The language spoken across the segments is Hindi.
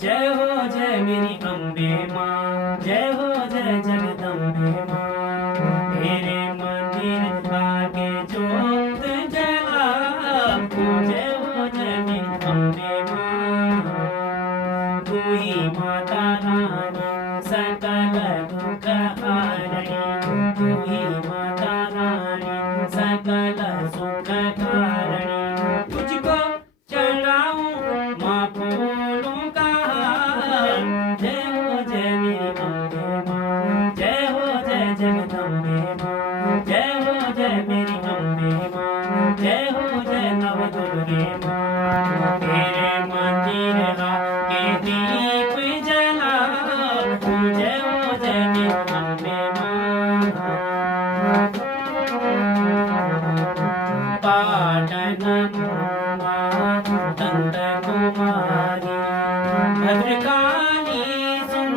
जय हो जय मेरी अम्बे माँ, जय हो जय जगदम्बे माँ। तेरे मंदिर आगे जोत जला, जय हो जय मेरी अम्बे माँ। तू ही माता रानी सकल दुख हारणी, तू ही माता रानी सकल सुख कारणि। तुझको चढ़ाऊं माँ फूलों का हार, जय हो जय मेरी अम्बे माँ, जय हो जय जगदम्बे माँ। जय हो जय मेरी अम्बे माँ, जय हो जय नव दुर्गे माँ। तेरे मंदिर आगे दीप जला, जय हो जय मेरी अम्बे माँ। पाटन दंत कुमारी भद्रकाली सुन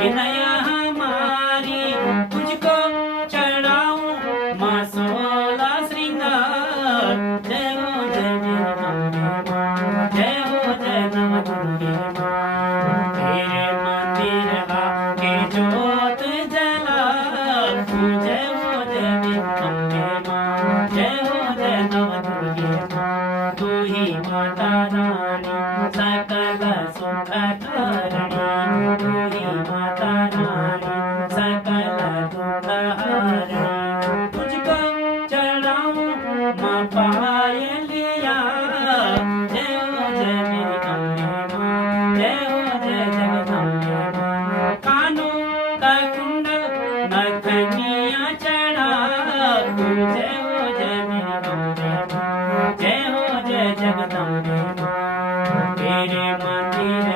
विनय हमारी। तुझको चढ़ाऊं माँ सोला श्रृंगार, जय हो जय मेरी अम्बे माँ, जय हो जय नव दुर्गे माँ। तेरे मंदिर आगे जोत जला, जय हो जय मेरी अम्बे माँ, जय हो जय नव दुर्गे माँ। तू ही माता रानी सकल सुख कारणि, तू ही माता रानी सकल दुख हारणी। तुझको चढ़ाऊं माँ पायलिया, जय हो जय मेरी अम्बे माँ, जय हो जय जगदम्बे माँ। कानों का कुंडल नथनिया चढ़ा, जय हो जय मेरी अम्बे माँ, जय हो जय जगदम्बे माँ। तेरे मंदिर